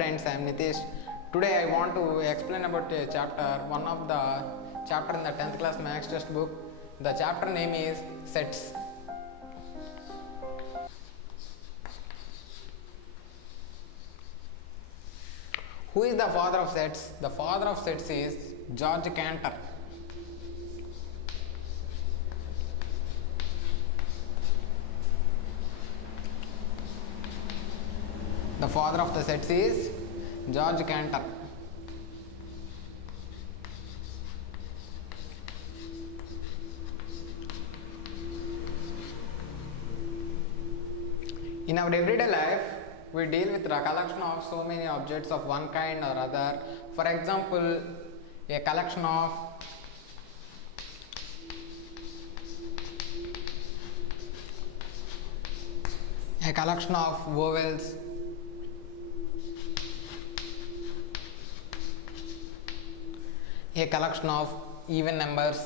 friends, I am Nitish. Today I want to explain about a chapter, one of the chapter in the 10th class maths textbook. The chapter name is sets. Who is the father of sets? The father of sets is George Cantor. The father of the sets is George Cantor. In our everyday life, we deal with the collection of so many objects of one kind or other. For example, a collection of vowels, a collection of even numbers,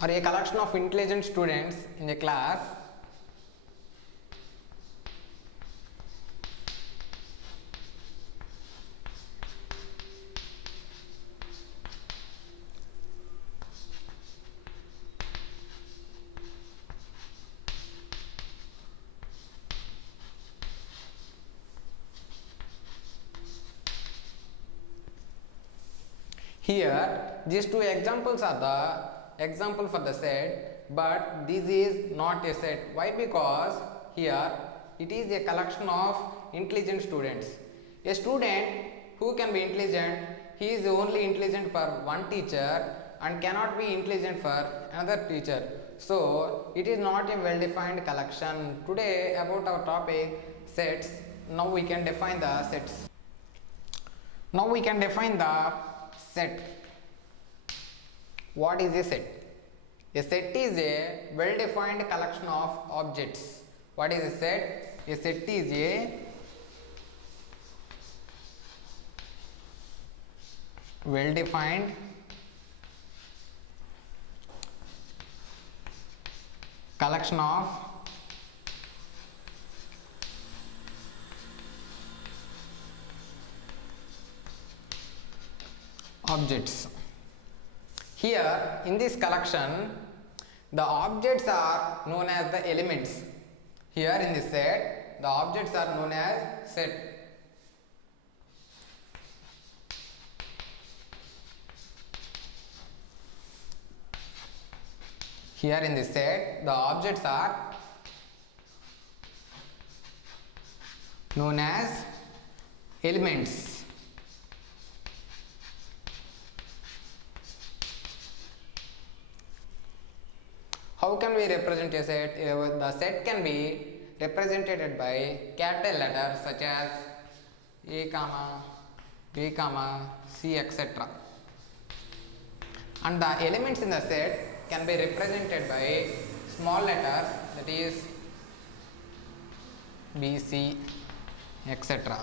or a collection of intelligent students in a class. Here, these two examples are the example for the set, but this is not a set. Why? Because here it is a collection of intelligent students. A student who can be intelligent, he is only intelligent for one teacher and cannot be intelligent for another teacher. So, it is not a well-defined collection. Today about our topic sets. Now we can define the sets. Now we can define the set. What is a set? A set is a well-defined collection of objects. What is a set? A set is a well-defined collection of objects. Here in this collection, the objects are known as the elements. Here in this set, the objects are known as set. Here in this set, the objects are known as elements. How can we represent a set? The set can be represented by capital letters such as A, B, C, etc. And the elements in the set can be represented by small letters, that is B, C, etc.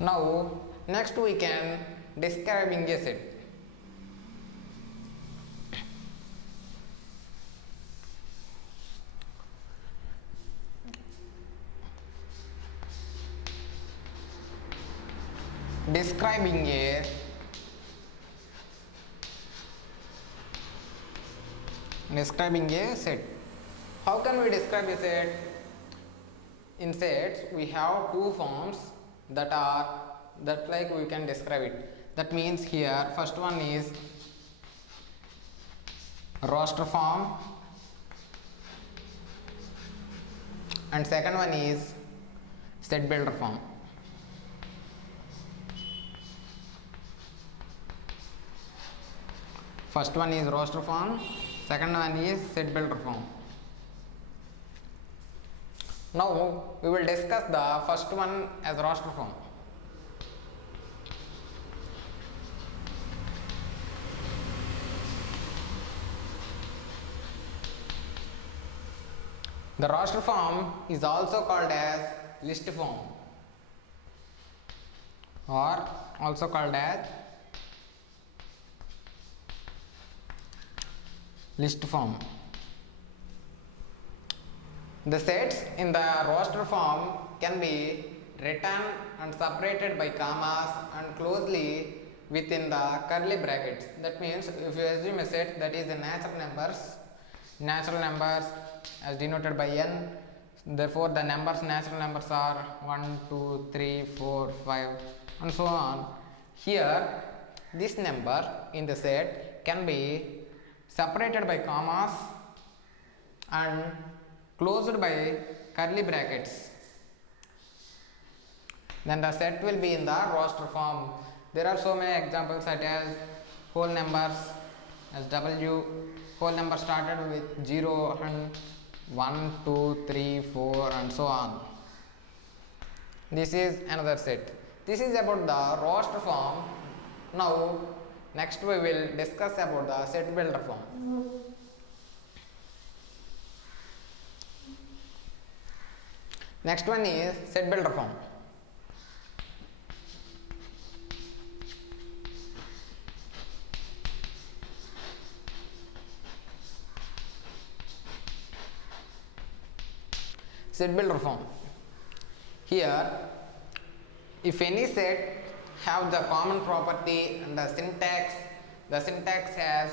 Now, next we can describing a set. Describing a set. How can we describe a set? In sets we have two forms that like we can describe it. That means here first one is roster form and second one is set builder form. First one is roster form, second one is set builder form. Now we will discuss the first one as roster form. The roster form is also called as list form. or also called as list form. The sets in the roster form can be written and separated by commas and closely within the curly brackets. That means if you assume a set that is the natural numbers as denoted by n, therefore the natural numbers are 1, 2, 3, 4, 5 and so on. Here this number in the set can be separated by commas and closed by curly brackets. Then the set will be in the roster form. There are so many examples such as whole numbers as W, whole number started with 0 and 1, 2, 3, 4 and so on. This is another set. This is about the roster form. Now next we will discuss about the set builder form. Next one is set builder form. Set builder form. Here, if any set have the common property and the syntax has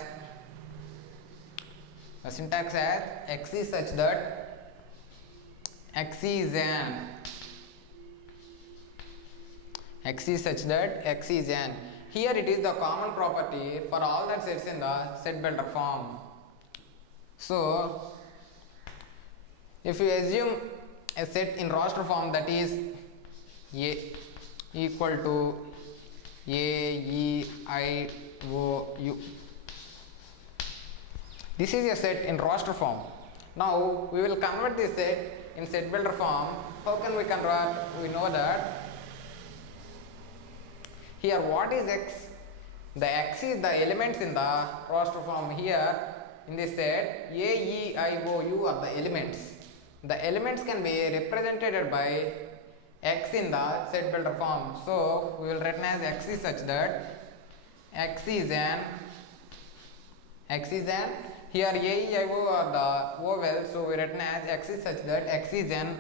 x is such that x is an. Here it is the common property for all that sets in the set builder form. So if you assume a set in roster form that is A equal to A, E, I, O, U. This is a set in roster form. Now we will convert this set in set builder form. How can we convert? We know that here what is x? The x is the elements in the roster form. Here in this set A, E, I, O, U are the elements. The elements can be represented by x in the set builder form. So we will written as x is such that x is an. Here A, E, I, O are the vowels, so we written as x is such that x is an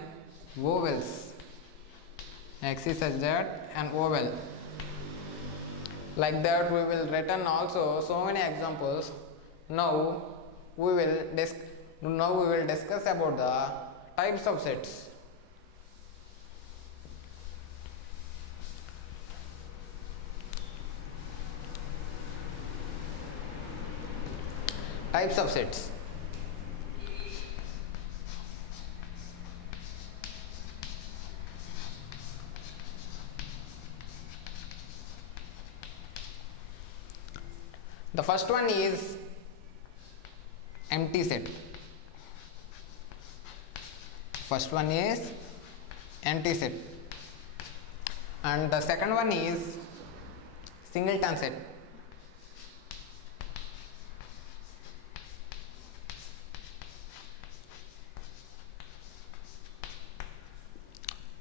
vowels. Like that we will written also so many examples. Now we will discuss about the types of sets. Types of sets. The first one is empty set. And the second one is singleton set.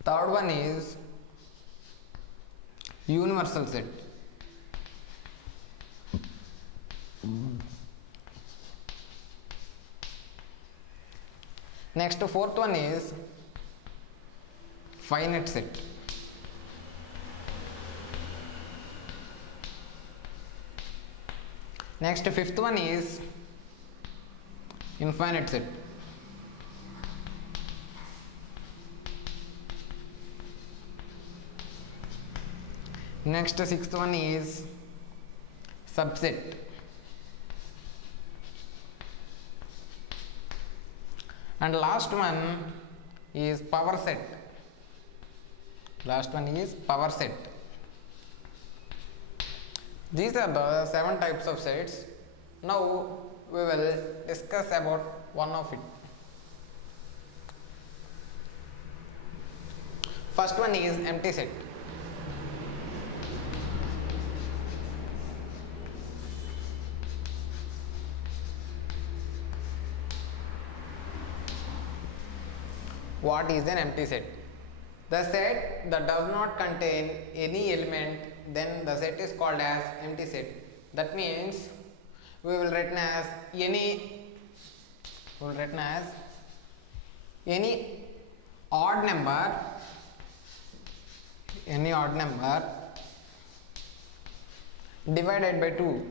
Third one is universal set. Next, fourth one is finite set. Next, fifth one is infinite set. Next, sixth one is subset. And last one is power set. These are the 7 types of sets. Now we will discuss about one of it. First one is empty set. What is an empty set? The set that does not contain any element, then the set is called as empty set. That means we will written as any odd number divided by 2.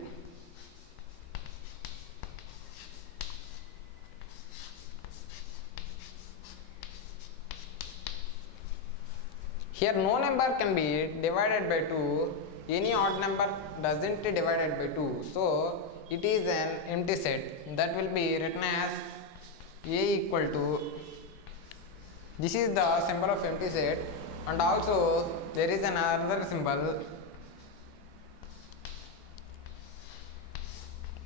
Here no number can be divided by 2, any odd number doesn't divided by 2, so it is an empty set. That will be written as A equal to, this is the symbol of empty set, and also there is another symbol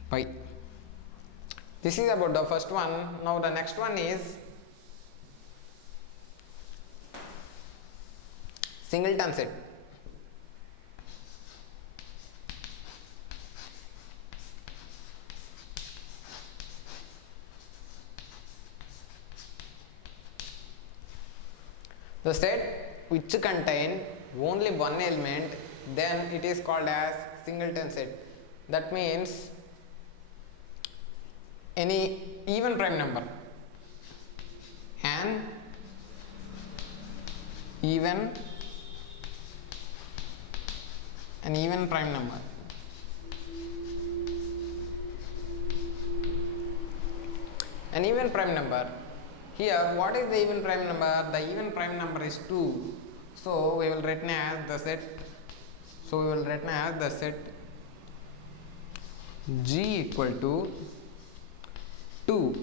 pi. This is about the first one. Now the next one is singleton set. The set which contain only one element, then it is called as singleton set. That means any even prime number, an even prime number, an even prime number. Here what is the even prime number? The even prime number is 2, so we will written as the set G equal to 2.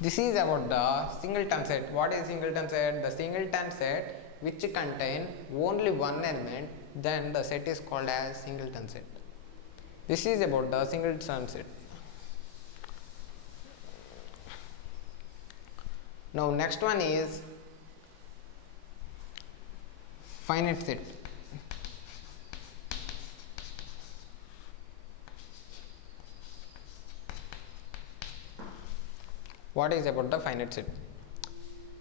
This is about the singleton set. What is singleton set? The singleton set which contain only one element, then the set is called as singleton set. This is about the singleton set. Now next one is finite set. What is about the finite set?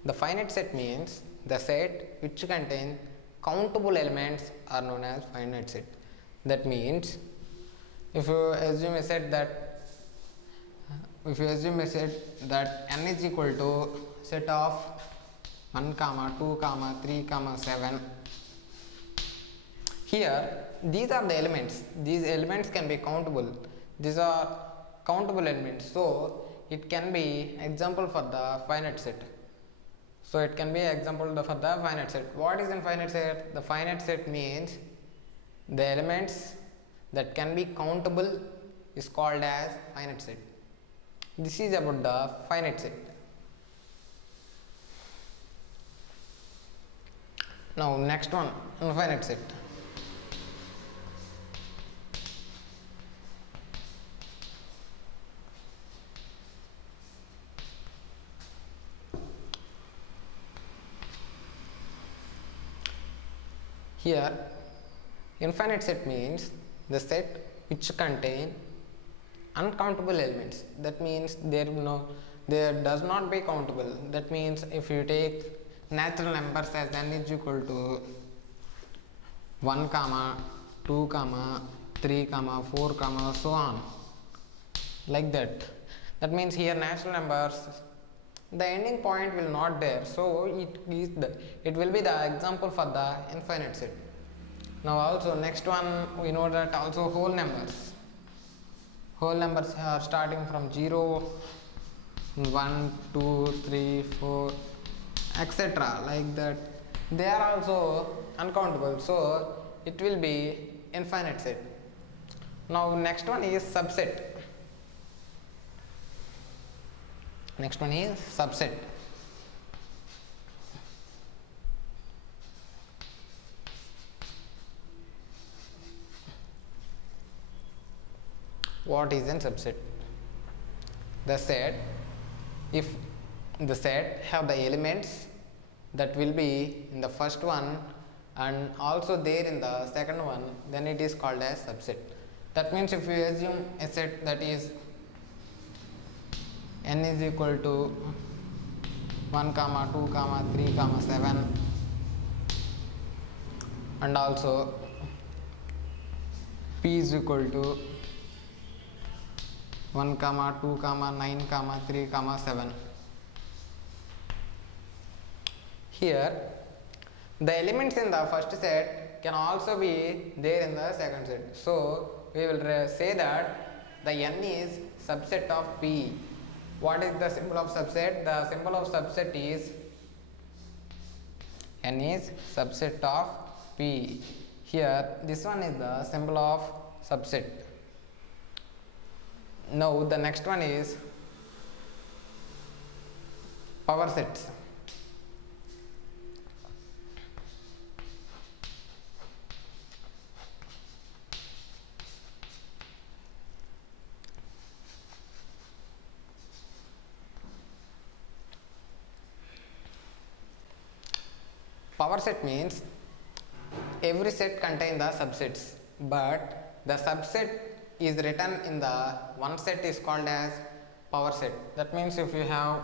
The finite set means the set which contain countable elements are known as finite set. That means if you assume a set that n is equal to set of 1, 2, 3, 7. Here these are the elements. These elements can be countable. These are countable elements. So it can be example for the finite set. What is in finite set? The finite set means the elements that can be countable is called as finite set. This is about the finite set. Now next one, infinite set. Here infinite set means the set which contain uncountable elements. That means there does not be countable. That means if you take natural numbers as n is equal to 1, 2, 3, 4, so on, like that. That means here natural numbers, the ending point will not there, so it will be the example for the infinite set. Now also next one, we know that also whole numbers are starting from 0, 1, 2, 3, 4, etc. like that. They are also uncountable, so it will be infinite set. Now next one is subset. What is a subset? The set, if the set have the elements that will be in the first one and also there in the second one, then it is called as subset. That means if we assume a set that is n is equal to 1 comma 2 comma 3 comma 7, and also p is equal to 1 comma 2 comma 9 comma 3 comma 7. Here the elements in the first set can also be there in the second set. So we will say that the n is subset of P. What is the symbol of subset? The symbol of subset is n is subset of P. Here this one is the symbol of subset. Now the next one is power sets. Power set means every set contains the subsets, but the subset is written in the one set is called as power set. That means if you have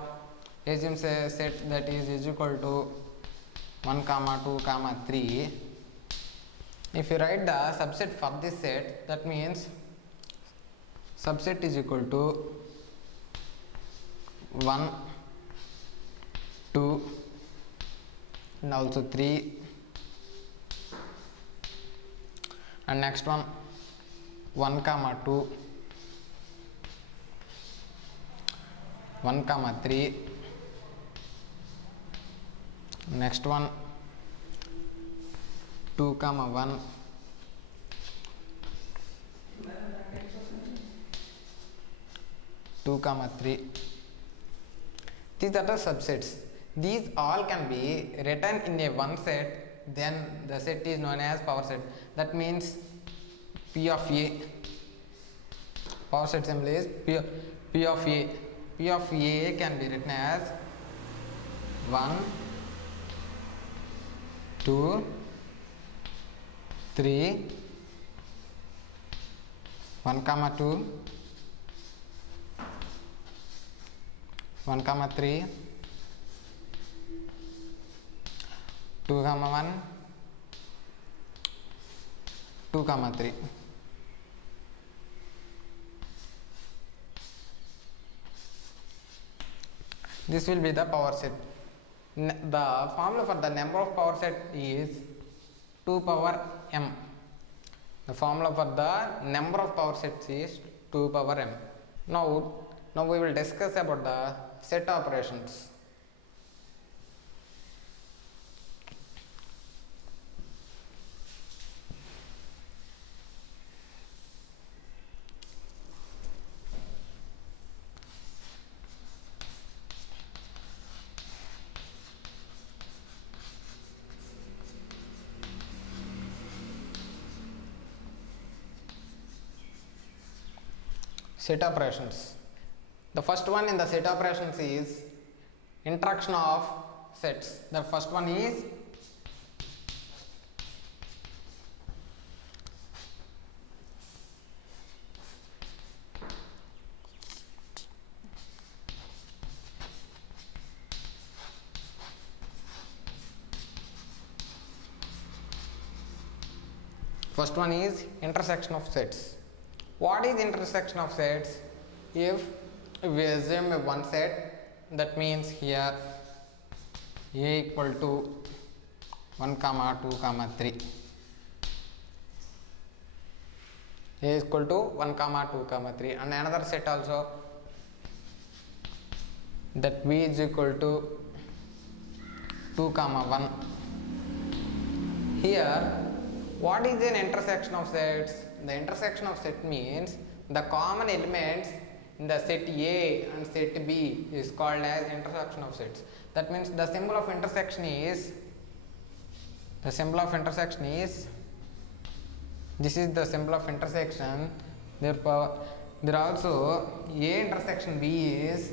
assume a set that is equal to 1 comma 2 comma 3, if you write the subset for this set, that means subset is equal to 1, 2 and also 3, and next one 1 comma 2, 1 comma 3, next one 2 comma 1, two comma 3. These are the subsets. These all can be written in a one set, then the set is known as power set. That means P of A, power set symbol is P of A. P of A can be written as 1, 2, 3, 1 comma 2, 1 comma 3, 2 comma 1, 2 comma 3. This will be the power set. The formula for the number of power set is 2 power m. The formula for the number of power sets is 2 power m. Now we will discuss about the set operations. Set operations. The first one in the set operations is interaction of sets. The first one is intersection of sets. What is intersection of sets? If we assume one set, that means here A equal to 1 comma 2 comma 3. A is equal to 1 comma 2 comma 3, and another set also that B is equal to 2 comma 1. Here, what is an intersection of sets? The intersection of set means the common elements in the set A and set B is called as intersection of sets. That means the symbol of intersection is this is the symbol of intersection. Therefore, there also A intersection B is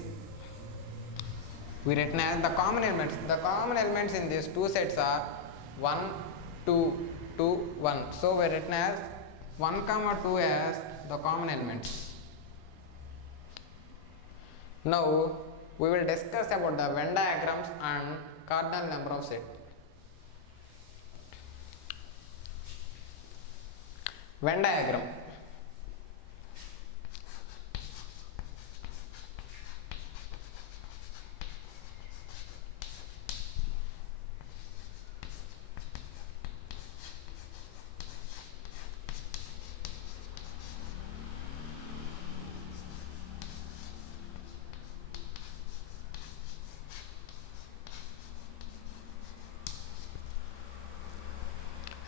we written as the common elements. The common elements in these two sets are 1, 2, 2, 1. So we written as 1 comma 2 as the common elements. Now we will discuss about the Venn diagrams and cardinal number of set. Venn diagram.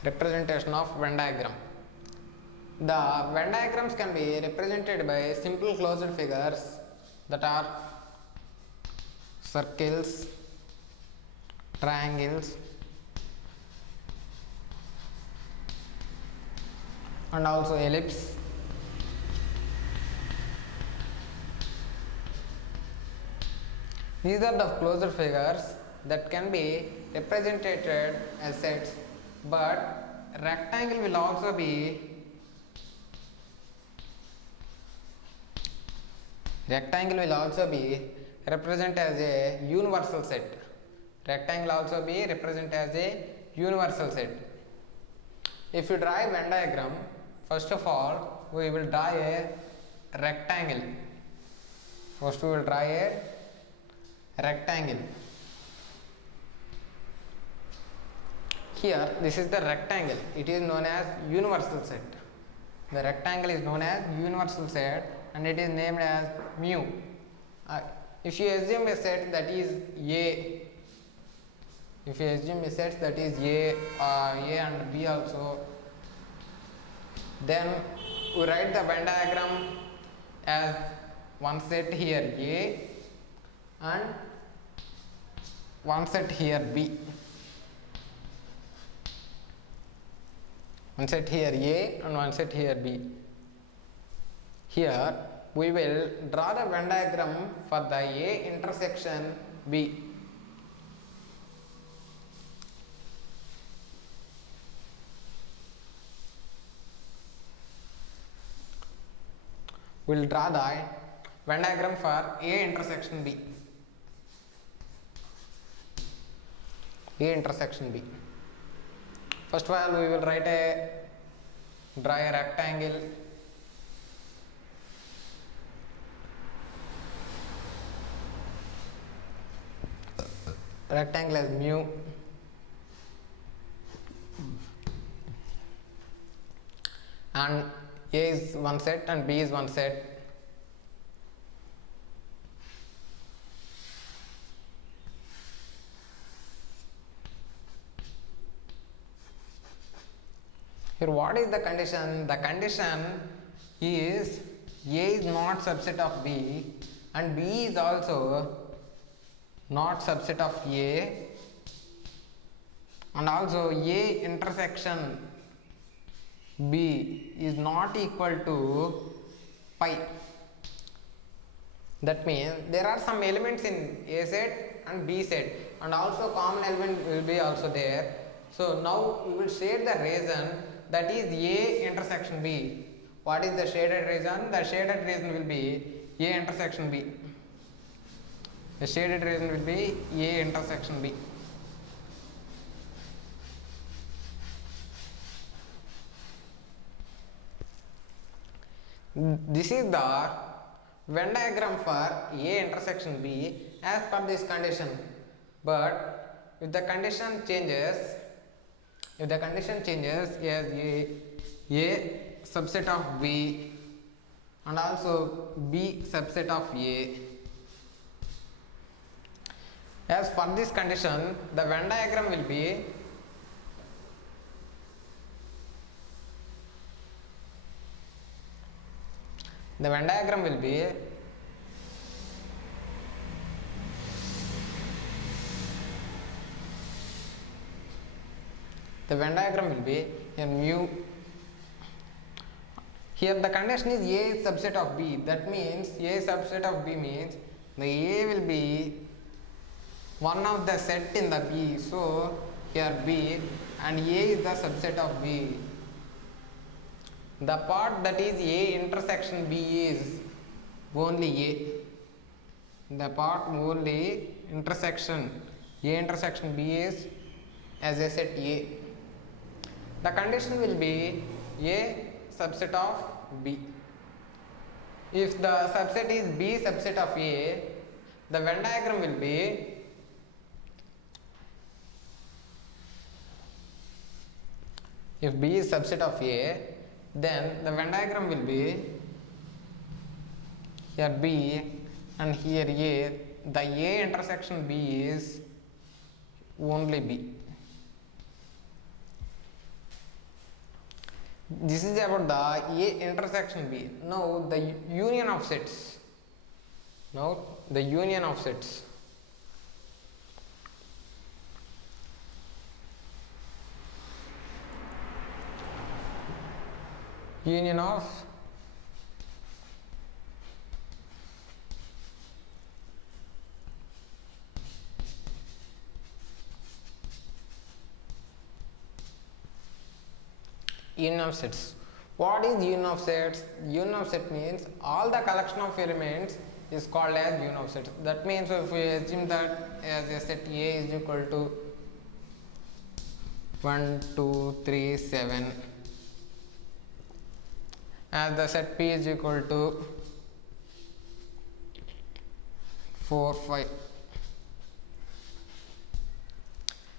Representation of Venn diagram. The Venn diagrams can be represented by simple closed figures that are circles, triangles, and also ellipse. These are the closed figures that can be represented as sets, but rectangle will also be represented as a universal set. Rectangle also be represented as a universal set. If you draw a Venn diagram, first of all we will draw a rectangle. First we will draw a rectangle. Here this is the rectangle. It is known as universal set. The rectangle is known as universal set and it is named as mu. If you assume a set that is A, A and B also, then we write the Venn diagram as one set here A and one set here B. One set here A and one set here B. Here we will draw the Venn diagram for the A intersection B. We will draw the Venn diagram for A intersection B. A intersection B. First of all, we will draw a rectangle. Rectangle as mu. And A is one set and B is one set. Here what is the condition? The condition is A is not subset of B and B is also not subset of A, and also A intersection B is not equal to pi. That means there are some elements in A set and B set and also common element will be also there. So now we will shade the region that is A intersection B. What is the shaded region? The shaded region will be A intersection B. The shaded region will be A intersection B. This is the Venn diagram for A intersection B as per this condition. But if the condition changes, as A subset of B and also B subset of A, as per this condition, the Venn diagram will be a mu. Here the condition is A is subset of B. That means A subset of B means the A will be one of the set in the B. So here B and A is the subset of B. The part that is A intersection B is only A. the part only intersection A intersection B is as a set A. The condition will be A subset of B. If the subset is B subset of A, the Venn diagram will be if B is subset of A, then the Venn diagram will be here B and here A. The A intersection B is only B. This is about the A intersection B. Now the union of sets. Now the union of sets. Union of union of sets. What is union of sets? Union of set means all the collection of elements is called as union of sets. That means if we assume that as a set A is equal to 1, 2, 3, 7, as the set P is equal to 4, 5.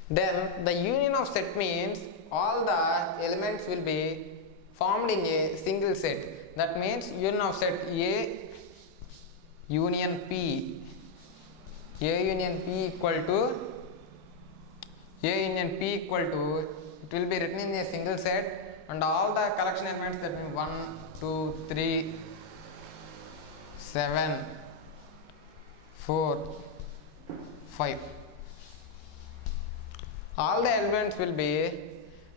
Then the union of set means all the elements will be formed in a single set. That means union of set A union P. A union P equal to it will be written in a single set, and all the collection elements, that means 1, 2, 3, 7, 4, 5. All the elements will be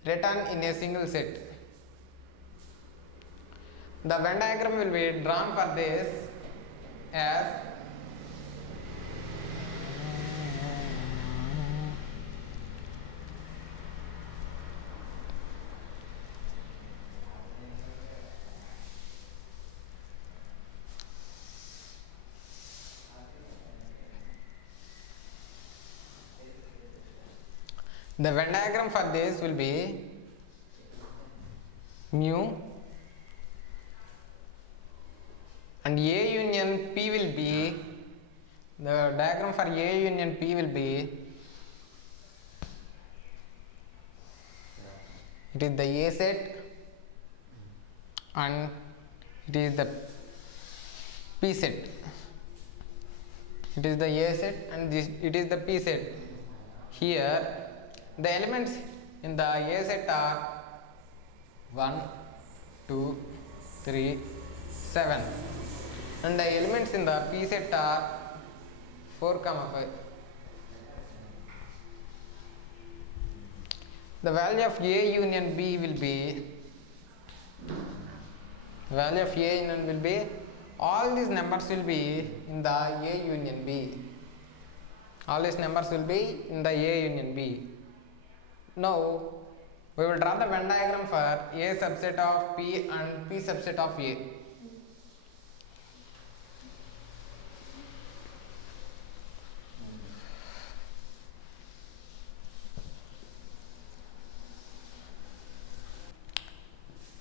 written in a single set. The Venn diagram will be drawn for this as the Venn diagram for this will be mu, and A union P will be, the diagram for A union P will be, it is the A set and it is the P set. It is the A set and it is the P set. Here the elements in the A set are 1, 2, 3, 7, and the elements in the P set are 4, 5. The value of A union B will be, all these numbers will be in the A union B. All these numbers will be in the A union B. Now we will draw the Venn diagram for A subset of P and P subset of A.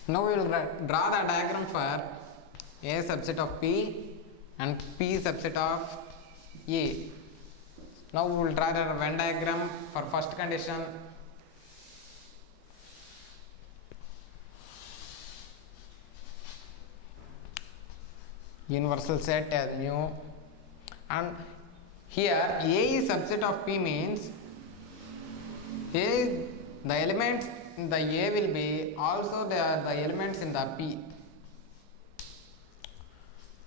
Now we will draw the diagram for A subset of P and P subset of A. Now we will draw the Venn diagram for first condition. Universal set as mu, and here A is subset of P means the elements in the A will be also the elements in the P.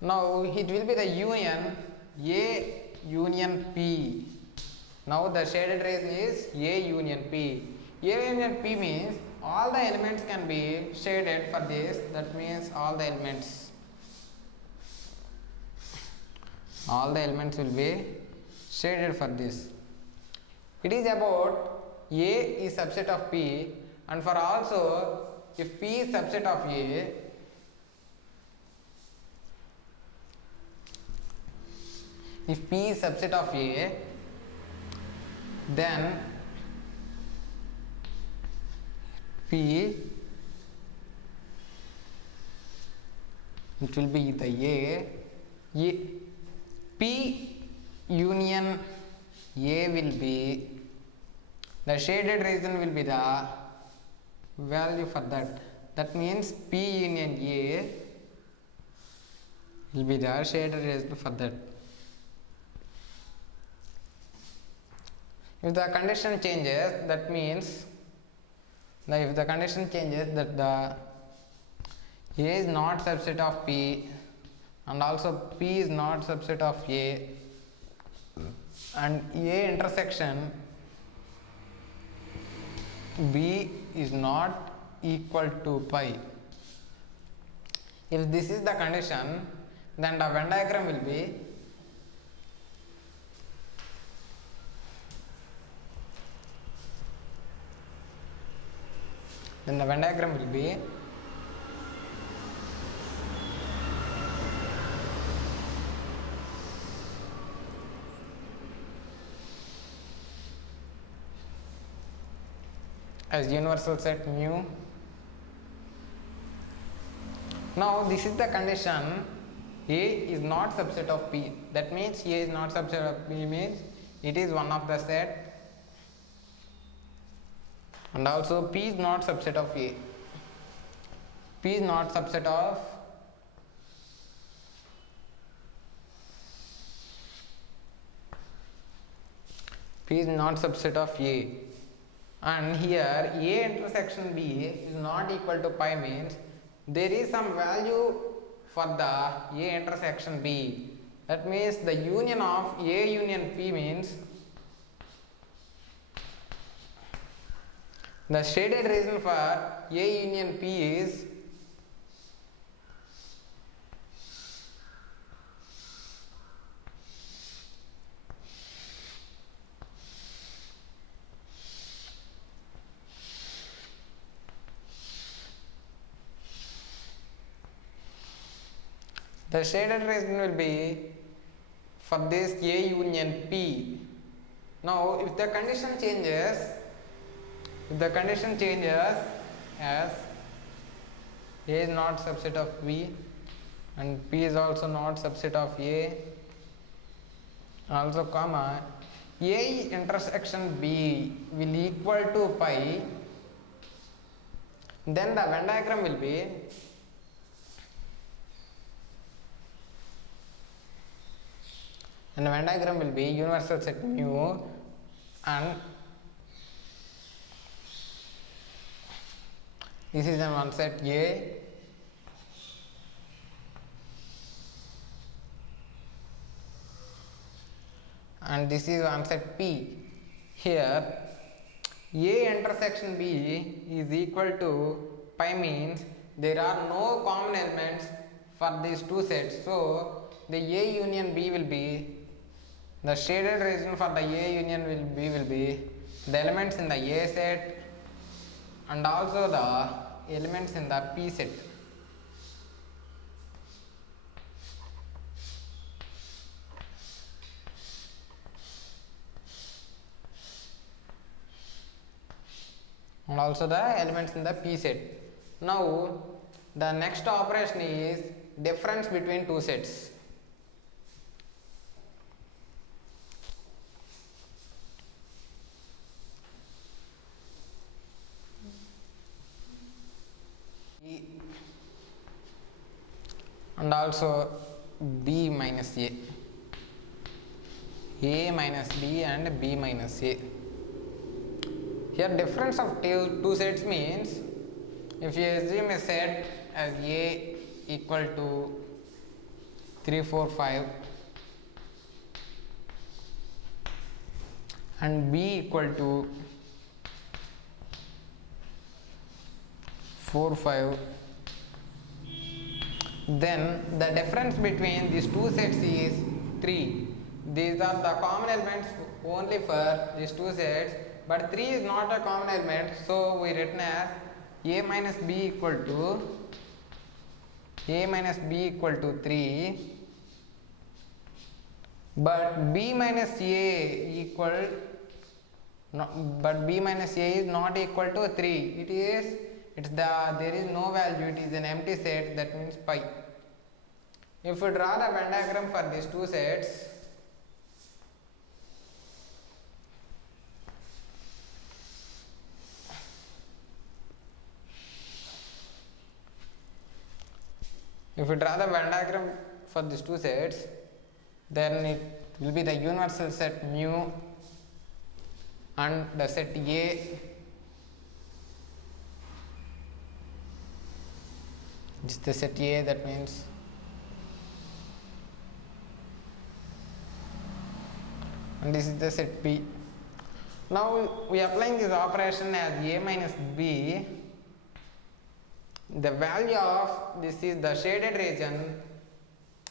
Now it will be the union A union P. Now the shaded rays is A union P. A union P means all the elements can be shaded for this. That means all the elements will be shaded for this. It is about A is subset of P, and for also if P is subset of A, If P is subset of A, then P, it will be the A. P union A will be, the shaded region will be the value for that. That means P union A will be the shaded region for that. If the condition changes, that means if the condition changes that the A is not subset of P and also P is not subset of A and A intersection B is not equal to pi. If this is the condition, then the Venn diagram will be as universal set mu. Now this is the condition, A is not subset of P. That means A is not subset of P means it is one of the set, and also P is not subset of A. P is not subset of A, and here A intersection B is not equal to pi means there is some value for the A intersection B. That means the union of A union P means the shaded region for A union P is the shaded region will be for this A union P. Now if the condition changes, as A is not subset of B and P is also not subset of A, also comma A intersection B will equal to pi, then the Venn diagram will be universal set mu and this is one set A and this is one set P. Here A intersection B is equal to pi means there are no common elements for these two sets, so the A union B will be, the shaded region for the A union will be the elements in the A set and also the elements in the P set. And also the elements in the P set. Now the next operation is difference between two sets. And also B minus A minus B and B minus A. Here difference of two sets means if you assume a set as A equal to 3, 4, 5 and B equal to 4, 5, then the difference between these two sets is 3. These are the common elements only for these two sets, but 3 is not a common element, so we written as A minus B equal to 3, but b minus a equal no, but b minus a is not equal to 3. There is no value, it is an empty set, that means pi. If we draw the Venn diagram for these two sets, then it will be the universal set mu and the set A. This is the set A, that means and this is the set B. Now we are applying this operation as A minus B. The value of this is the shaded region,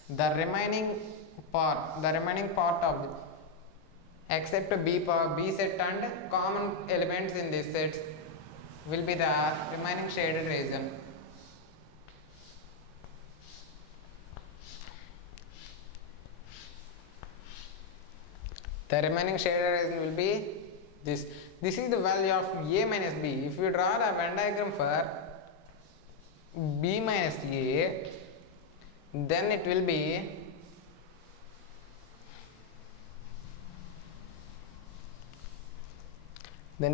the remaining part of except B set and common elements in this set will be the remaining shaded region. The remaining shaded region will be this. This is the value of A minus B. If you draw the Venn diagram for B minus A, then it will be then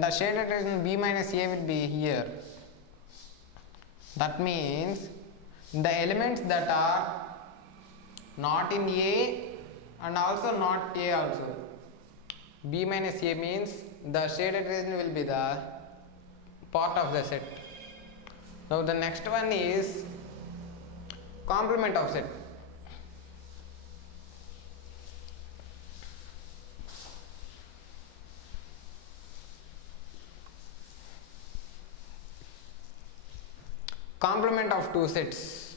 the shaded region B minus A will be here. That means the elements that are not in A and also not A also. B minus A means the shaded region will be the part of the set. Now the next one is complement of set. Complement of two sets.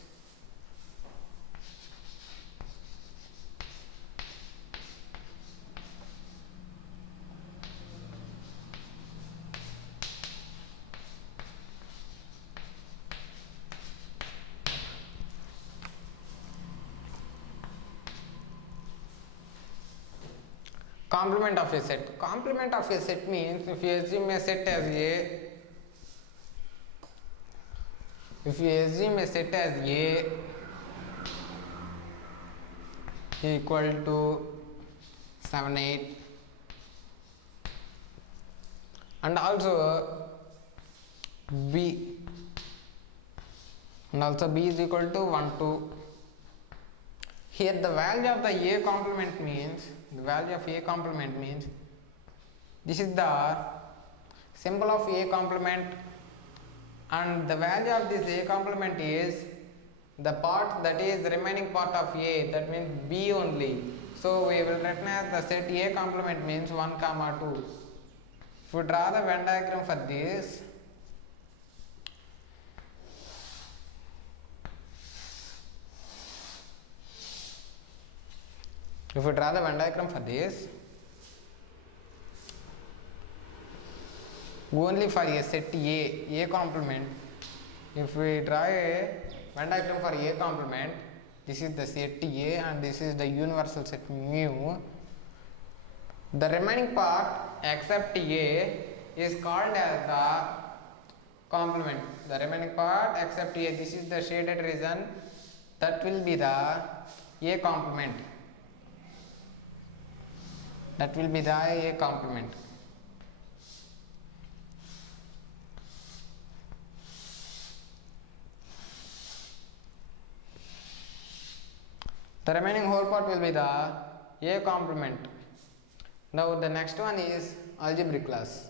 Complement of a set. Complement of a set means if you assume a set as A, equal to 7, 8, and also B is equal to 1, 2. Here the value of the A complement means this is the symbol of A complement, and the value of this A complement is the part that is the remaining part of A, that means B only. So we will recognize the set A complement means 1, 2. If we draw the Venn diagram for this, only for a set A complement, if we draw a Venn diagram for A complement, this is the set A and this is the universal set mu. The remaining part except A is called as the complement. The remaining part except A, this is the shaded region, that will be the A complement. The remaining whole part will be the A complement. Now the next one is algebraic class.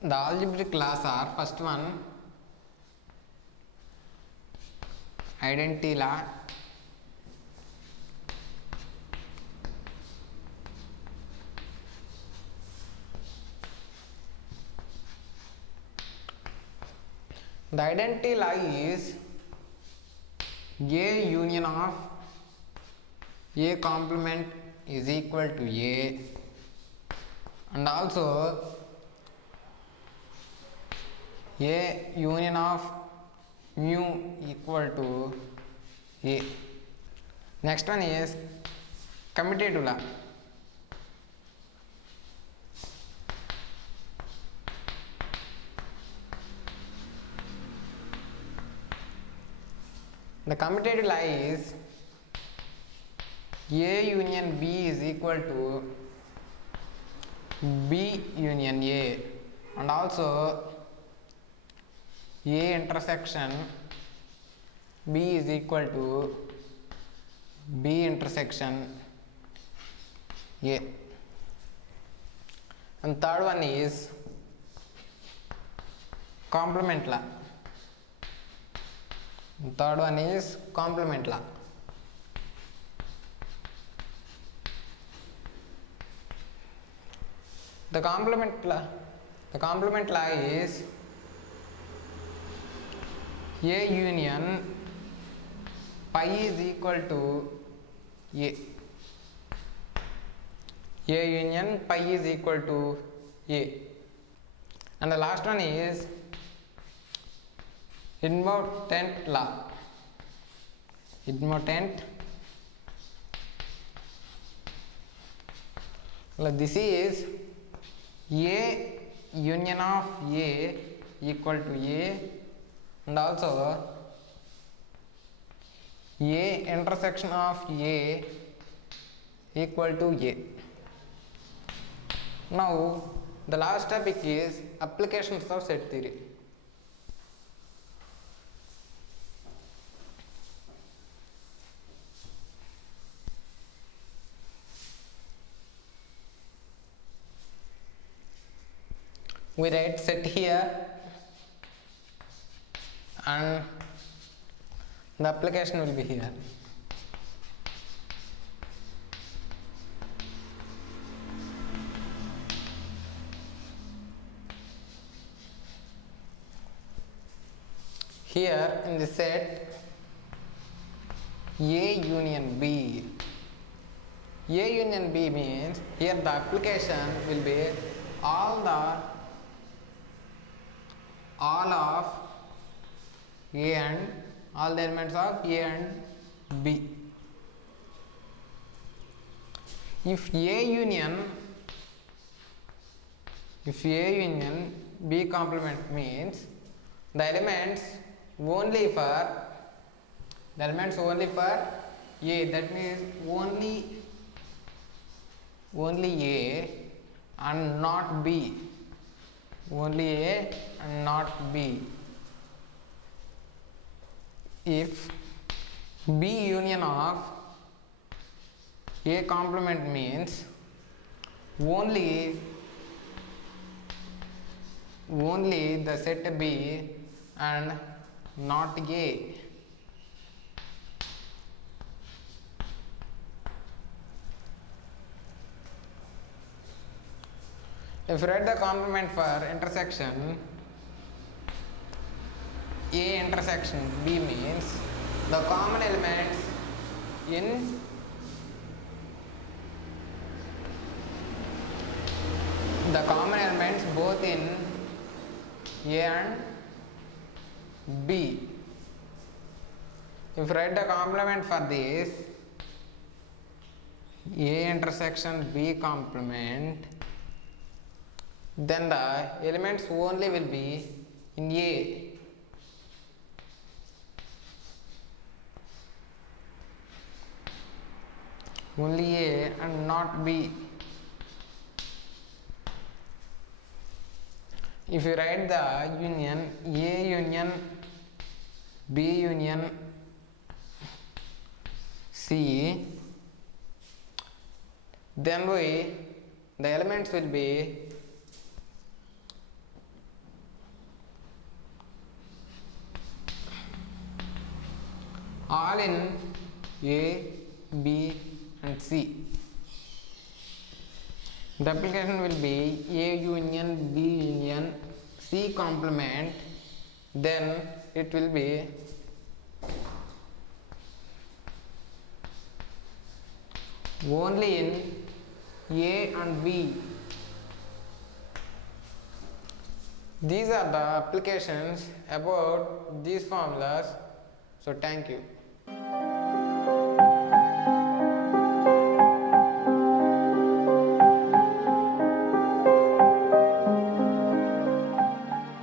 The algebraic class are, first one, identity law, The identity law is A union of A complement is equal to A, and also A union of mu equal to A. Next one is commutative law. The commutative law is A union B is equal to B union A, and also A intersection B is equal to B intersection A. And third one is complement law. Third one is complement law. The complement law is A union pi is equal to A. A union pi is equal to A. And the last one is MR.NITISH law. MR.NITISH. This is A union of A equal to A, and also A intersection of A equal to A. Now the last topic is applications of set theory. We write set here and the application will be here. Here in the set A union B. A union B means here the application will be all of A and all the elements of A and B. If A union B complement means the elements only for A, that means only A and not B. Only A and not B. If B union of A complement means only the set B and not A. If you write the complement for intersection A intersection B means the common elements in both in A and B. If you write the complement for this A intersection B complement, then the elements only will be in A. Only A and not B. If you write the union A union B union C, then the elements will be all in A, B and C. The application will be A union B union C complement, then it will be only in A and B. These are the applications about these formulas. So thank you.